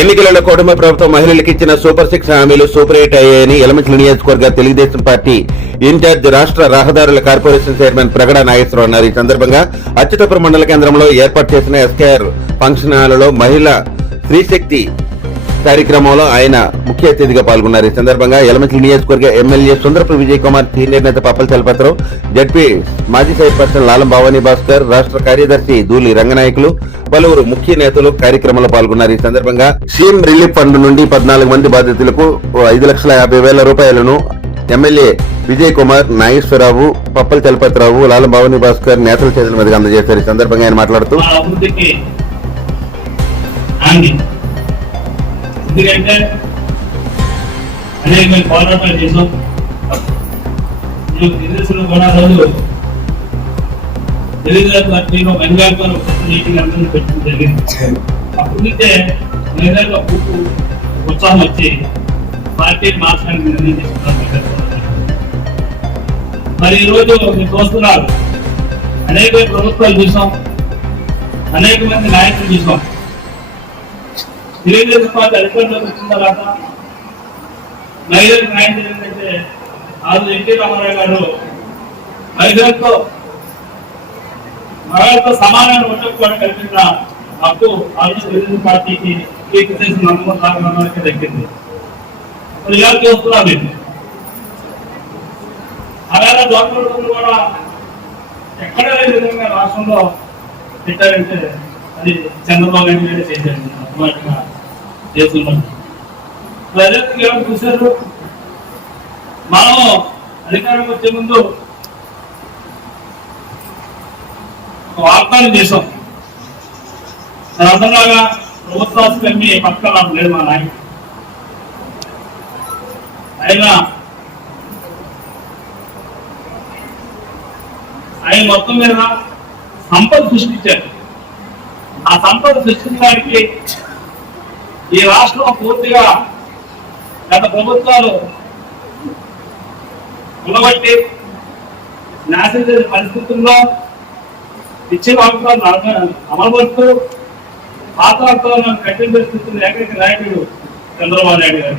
ఎన్నికలలో కూటమి ప్రభుత్వం మహిళలకు ఇచ్చిన సూపర్ సిక్స్ హామీలు సూపర్ ఎయిట్ అయ్యాయని ఎలమంచిలి నియోజకవర్గ తెలుగుదేశం పార్టీ ఇన్ఛార్జ్ రాష్ట్ర రహదారుల కార్పొరేషన్ చైర్మన్ ప్రగడ నాగేశ్వరరావు అన్నారు. ఈ సందర్భంగా అచ్యుతపురం మండల కేంద్రంలో ఏర్పాటు చేసిన ఎస్కేఆర్ ఫంక్షన్ హాల్లో మహిళ స్త్రీశక్తి కార్యక్రమంలో ఆయన ముఖ్య అతిథిగా పాల్గొన్నారు. ఈ సందర్భంగా యలమంచిలి నియోజకవర్గ ఎమ్మెల్యే సుందరపు విజయ్ కుమార్ సీనియర్ నేత పప్పల చలపత్రం జడ్పీ మాజీ చైర్పర్సన్ లాలం భవానీ భాస్కర్ రాష్ట్ర కార్యదర్శి దూలి రంగనాయకులు పలువురు ముఖ్య నేతలు కార్యక్రమంలో పాల్గొన్నారు. ఈ సందర్భంగా సీఎం రిలీఫ్ ఫండ్ నుండి పద్నాలుగు మంది బాధితులకు ఐదు లక్షల యాభై వేల రూపాయలను ఎమ్మెల్యే విజయ్ కుమార్ నాగేశ్వరరావు పప్పల చలపతిరావు లాలం భవానీ భాస్కర్ నేతల చేతుల మీదుగా అందజేశారు. ఈ సందర్భంగా ఆయన మాట్లాడుతూ ఎందుకంటే అనేక మేము పోరాటాలు చేసాం మీకు తెలుగుదేశంలో కూడా రోజు తెలుగుదేశం పార్టీలో బెంగాల్తో మీటింగ్ అందరినీ పెట్టడం జరిగింది. అప్పుడు అయితే నిజంగా పూర్తి ఉత్సాహం వచ్చి పార్టీ మార్చడానికి నిర్ణయం తీసుకున్నాం మరి ఈరోజు మీరు చూస్తున్నారు అనేక ప్రభుత్వాలు చూసాం. అనేక మంది నాయకులు చూసాం. తెలుగుదేశం పార్టీ అధికారంలోకి వచ్చిన తర్వాత మహిళలకు న్యాయం జరిగిందంటే ఆ రోజు ఎన్టీ రామారావు గారు మహిళలతో మహిళలతో సమానాన్ని ఉండకపోవడం కల్పించిన హక్కు ఆ రోజు తెలుగుదేశం పార్టీకి మీకు చేసిన నమ్మకం కారణానికి దక్కింది. ఇలా చూస్తున్నాం మీరు అలాగే దోకలు కూడా ఎక్కడ లేని విధంగా రాష్ట్రంలో పెట్టారంటే అది చంద్రబాబు నాయుడు గారు చేశారు. అన్నమాటగా చేస్తున్నాం. ప్రజలకు చూశారు. మనం అధికారం వచ్చే ముందు వాగ్దానం చేసాం అందరిలాగా ప్రభుత్వానికి అమ్మి పక్కన నాకు లేదు మా నాయన. ఆయన ఆయన మొత్తం మీద సంపద సృష్టించారు. ఆ సంపద సృష్టించడానికి ఈ రాష్ట్రం పూర్తిగా గత ప్రభుత్వాలు ఉండబట్టి నాశనం చేసిన పరిస్థితుల్లో ఇచ్చిన వాగ్దానాలు అమలుపరుస్తూ పాత వాగ్దానాలను కట్టిన పరిస్థితుల్లో ఏకైక నాయకుడు చంద్రబాబు నాయుడు గారు.